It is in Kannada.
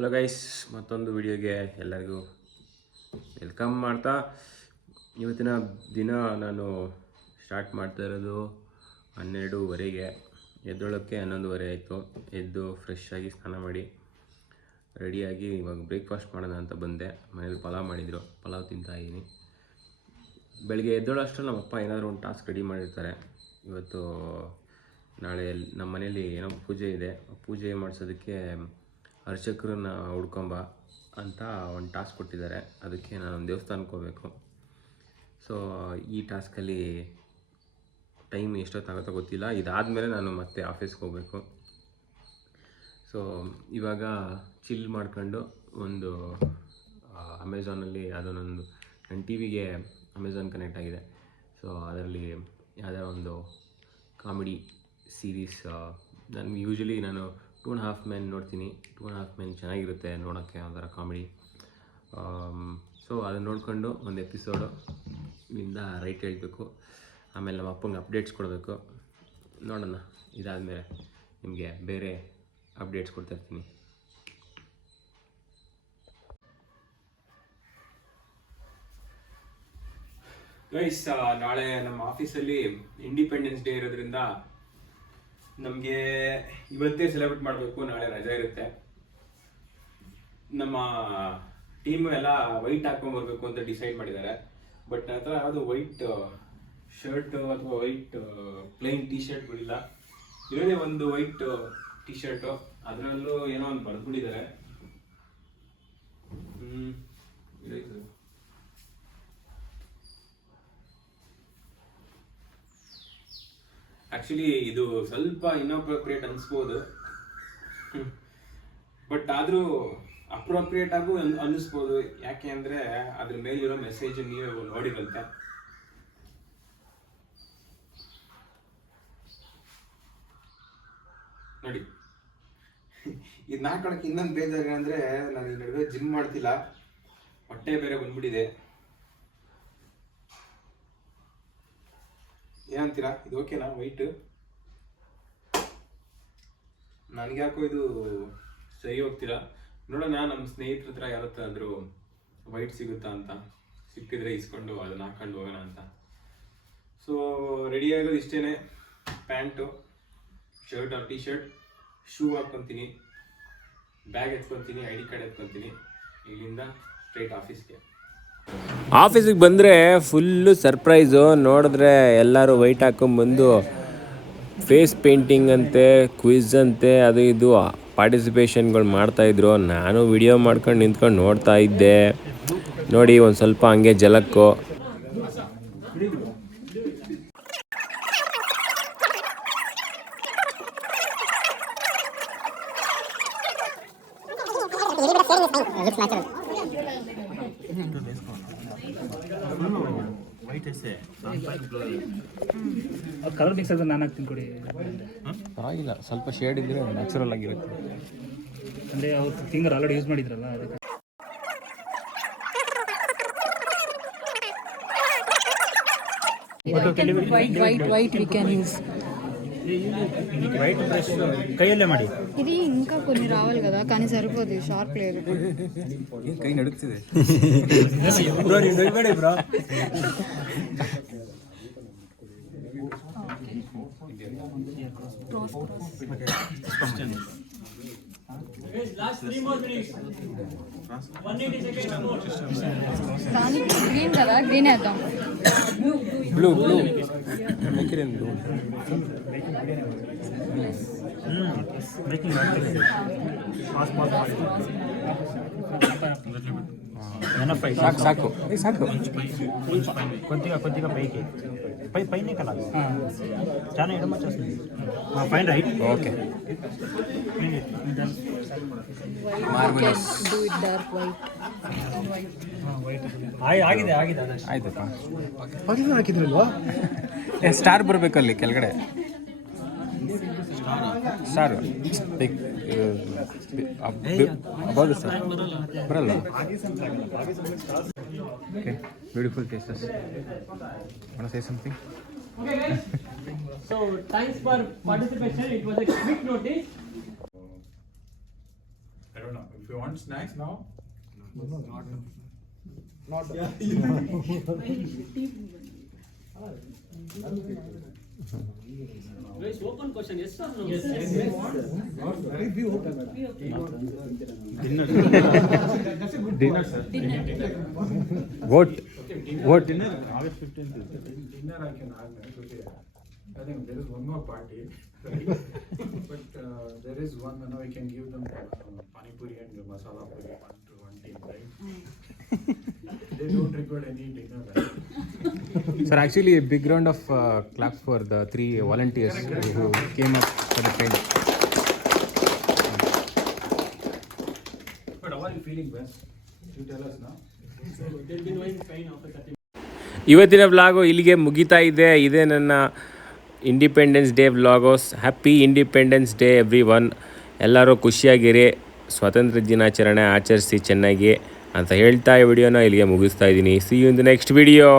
ಹಲೋ ಗೈಸ್, ಮತ್ತೊಂದು ವಿಡಿಯೋಗೆ ಎಲ್ಲರಿಗೂ ವೆಲ್ಕಮ್ ಮಾಡ್ತಾ ಇವತ್ತಿನ ದಿನ ನಾನು ಸ್ಟಾರ್ಟ್ ಮಾಡ್ತಾ ಇರೋದು 12:30ಗೆ. ಎದ್ದೊಳಕ್ಕೆ 11:30 ಆಯಿತು. ಎದ್ದು ಫ್ರೆಶ್ ಆಗಿ ಸ್ನಾನ ಮಾಡಿ ರೆಡಿಯಾಗಿ ಇವಾಗ ಬ್ರೇಕ್ಫಾಸ್ಟ್ ಮಾಡೋಣ ಅಂತ ಬಂದೆ. ಮನೇಲಿ ಪಲಾವ್ ಮಾಡಿದರು, ಪಲಾವ್ ತಿಂತಾಯಿದ್ದೀನಿ. ಬೆಳಗ್ಗೆ ಎದ್ದೋಳು ಅಷ್ಟರಲ್ಲಿ ನಮ್ಮಪ್ಪ ಏನಾದರೂ ಒಂದು ಟಾಸ್ಕ್ ರೆಡಿ ಮಾಡಿರ್ತಾರೆ. ಇವತ್ತು ನಾಳೆ ನಮ್ಮ ಮನೇಲಿ ಏನೋ ಪೂಜೆ ಇದೆ, ಪೂಜೆ ಮಾಡಿಸೋದಕ್ಕೆ ಅರ್ಚಕರನ್ನ ಹುಡ್ಕೊಂಬ ಅಂತ ಒಂದು ಟಾಸ್ಕ್ ಕೊಟ್ಟಿದ್ದಾರೆ. ಅದಕ್ಕೆ ನಾನು ಒಂದು ದೇವಸ್ಥಾನಕ್ಕೆ ಹೋಗಬೇಕು. ಸೊ ಈ ಟಾಸ್ಕಲ್ಲಿ ಟೈಮ್ ಎಷ್ಟೊತ್ತಾಗುತ್ತೋ ಗೊತ್ತಿಲ್ಲ. ಇದಾದಮೇಲೆ ನಾನು ಮತ್ತೆ ಆಫೀಸ್ಗೆ ಹೋಗಬೇಕು. ಸೊ ಇವಾಗ ಚಿಲ್ ಮಾಡ್ಕೊಂಡು ಒಂದು ಅಮೆಝಾನಲ್ಲಿ ಯಾವುದೋ ನನ್ನ ಟಿ ವಿಗೆ ಅಮೆಝಾನ್ ಕನೆಕ್ಟ್ ಆಗಿದೆ. ಸೊ ಅದರಲ್ಲಿ ಯಾವುದೋ ಒಂದು ಕಾಮಿಡಿ ಸೀರೀಸ್, ನನಗೆ ಯೂಶ್ವಲಿ ನಾನು 2.5 Men ನೋಡ್ತೀನಿ. 2.5 Men ಚೆನ್ನಾಗಿರುತ್ತೆ ನೋಡೋಕ್ಕೆ, ಒಂಥರ ಕಾಮಿಡಿ. ಸೊ ಅದನ್ನು ನೋಡಿಕೊಂಡು ಒಂದು ಎಪಿಸೋಡು ಇಂದ ರೈಟ್ ಹೇಳ್ಬೇಕು. ಆಮೇಲೆ ನಮ್ಮ ಅಪ್ಪಂಗೆ ಅಪ್ಡೇಟ್ಸ್ ಕೊಡಬೇಕು. ನೋಡೋಣ, ಇದಾದಮೇಲೆ ನಿಮಗೆ ಬೇರೆ ಅಪ್ಡೇಟ್ಸ್ ಕೊಡ್ತಾಯಿರ್ತೀನಿ. ಗೈಸ್, ನಾಳೆ ನಮ್ಮ ಆಫೀಸಲ್ಲಿ ಇಂಡಿಪೆಂಡೆನ್ಸ್ ಡೇ ಇರೋದ್ರಿಂದ ನಮಗೆ ಇವತ್ತೇ ಸೆಲೆಬ್ರೇಟ್ ಮಾಡಬೇಕು. ನಾಳೆ ರಜೆ ಇರುತ್ತೆ. ನಮ್ಮ ಟೀಮು ಎಲ್ಲ ವೈಟ್ ಹಾಕೊಂಡ್ಬರ್ಬೇಕು ಅಂತ ಡಿಸೈಡ್ ಮಾಡಿದ್ದಾರೆ. ಬಟ್ ನನ್ನ ಹತ್ರ ಯಾವುದು ವೈಟ್ ಶರ್ಟ್ ಅಥವಾ ವೈಟ್ ಪ್ಲೇನ್ ಟೀ ಶರ್ಟ್ಗಳಿಲ್ಲ. ಇರೋದೇ ಒಂದು ವೈಟ್ ಟೀ ಶರ್ಟು, ಅದರಲ್ಲೂ ಏನೋ ಒಂದು ಬರೆದ್ಬಿಟ್ಟಿದ್ದಾರೆ. ಆ್ಯಕ್ಚುಲಿ ಇದು ಸ್ವಲ್ಪ ಇನ್ಅಪ್ರೋಪ್ರಿಯೇಟ್ ಅನಿಸ್ಬೋದು, ಬಟ್ ಆದರೂ ಅಪ್ರೋಪ್ರಿಯೇಟ್ ಆಗೂ ಅನ್ನಿಸ್ಬೋದು. ಯಾಕೆ ಅಂದರೆ ಅದ್ರ ಮೇಲಿರೋ ಮೆಸೇಜ್ ನೀವೇ ನೋಡಿರಂತೆ. ನೋಡಿ, ಇದು ಹಾಕೊಳಕ್ಕೆ ಇನ್ನೊಂದು ಬೇಜಾರು ಅಂದರೆ ನಾನು ಈ ನಡುವೆ ಜಿಮ್ ಮಾಡ್ತಿಲ್ಲ, ಹೊಟ್ಟೆ ಬೇರೆ ಬಂದ್ಬಿಟ್ಟಿದೆ. ಏನಂತೀರಾ, ಇದು ಓಕೆನಾ ವೈಟ್? ನನಗ್ಯಾಕೋ ಇದು ಸರಿ ಹೋಗ್ತೀರಾ? ನೋಡೋಣ, ನಮ್ಮ ಸ್ನೇಹಿತರ ಹತ್ರ ಯಾರ ಹತ್ರ ಆದರೂ ವೈಟ್ ಸಿಗುತ್ತಾ ಅಂತ. ಸಿಕ್ಕಿದ್ರೆ ಇಸ್ಕೊಂಡು ಅದನ್ನ ಹಾಕೊಂಡು ಹೋಗೋಣ ಅಂತ. ಸೊ ರೆಡಿ ಆಗೋದು ಇಷ್ಟೇ: pant, shirt or T shirt, shoe ಹಾಕ್ಕೊತೀನಿ, ಬ್ಯಾಗ್ ಎತ್ಕೊತೀನಿ, ID ಕಾರ್ಡ್ ಎತ್ಕೊತೀನಿ. ಇಲ್ಲಿಂದ ಸ್ಟ್ರೈಟ್ ಆಫೀಸಿಗೆ ಬಂದರೆ ಫುಲ್ಲು ಸರ್ಪ್ರೈಸು. ನೋಡಿದ್ರೆ ಎಲ್ಲರೂ ವೈಟ್ ಹಾಕೊಂಡ್ಬಂದು ಫೇಸ್ ಪೇಂಟಿಂಗ್ ಅಂತೆ, ಕ್ವಿಝ್ ಅಂತೆ, ಅದು ಇದು ಪಾರ್ಟಿಸಿಪೇಷನ್ಗಳು ಮಾಡ್ತಾಯಿದ್ರು. ನಾನು ವಿಡಿಯೋ ಮಾಡ್ಕೊಂಡು ನಿಂತ್ಕೊಂಡು ನೋಡ್ತಾ ಇದ್ದೆ. ನೋಡಿ, ಒಂದು ಸ್ವಲ್ಪ ಹಂಗೆ ಜಲಕ್ಕು. ಕಲರ್ ಮಿಕ್ಸ್ ಆದ್ರೆ ನಾನು ಹಾಕ್ತೀನಿ ಕೊಡಿ. ಆಗಿಲ್ಲ, ಸ್ವಲ್ಪ ಶೇಡ್ ಇದ್ದರೆ ನ್ಯಾಚುರಲ್ ಆಗಿರುತ್ತೆ. ಅಂದರೆ ಅವ್ರು ಫಿಂಗರ್ ಆಲ್ರೆಡಿ ಯೂಸ್ ಮಾಡಿದ್ರಲ್ಲ, ಅದಕ್ಕೆ. White we can use. White brush కైయల్లే ಮಾಡಿ. ఇది ఇంకా కొన్ని రావాలి కదా, కానీ సరిపోదు, షార్ప్ లేదు. ಕೈ ನಡುಕ್ತಿದೆ. ಬ್ರೋ ನೀವು ದಯಬೇಡಿ bro. Last 3 more minutes. 180 seconds more. దానికి గ్రీన్ కదా, గ్రీన్ వేద్దాం. Blue make it in blue. Making ಮಾಡ್ತೀವಿ. ಪಾಸ್ ಮಾಡಿ. ಸಾಕು కొద్దిగా పైనే కదా, చాలా ఎడమ వచ్చేస్తుంది. Fine right, okay. ಆಗಿದೆ ಆಯ್ತಪ್ಪ. ಹಾಕಿದ್ರಲ್ವಾ? ಸ್ಟಾರ್ ಬರಬೇಕಲ್ಲಿ ಕೆಳಗಡೆ. ಸ್ಟಾರ್ ಅಬೌಟ್ ಸರ್ ಬರಲ್ಲ. Okay, beautiful tastes. Want to say something? Okay guys, so thanks for participation. It was a quick notice. I don't know. No. If you want snacks now, Guys, open question. Yes or no? dinner, sir. Vote Dinner. August 15th. Dinner I can organize. Okay. I think there is one more party, right? But there is one. Now I can give them pani puri and masala puri one team, right? They don't require any dinner. Right? Sir actually big round of claps for the 3 volunteers who came up for the paint. But how are you feeling, Wes? You tell us now. They'll be knowing fine after 30 ಇವತ್ತಿನ ವ್ಲಾಗು ಇಲ್ಲಿಗೆ ಮುಗಿತಾ ಇದೆ. ಇದೇ ನನ್ನ independence day vlogs. Happy independence day everyone. ಎಲ್ಲರೂ ಖುಷಿಯಾಗಿರಿ, ಸ್ವಾತಂತ್ರ್ಯ ದಿನಾಚರಣೆ ಆಚರಿಸಿ ಚೆನ್ನಾಗಿ ಅಂತ ಹೇಳ್ತಾ ಈ ವಿಡಿಯೋನ ಇಲ್ಲಿಗೆ ಮುಗಿಸ್ತಾ ಇದ್ದೀನಿ. See you in the next video.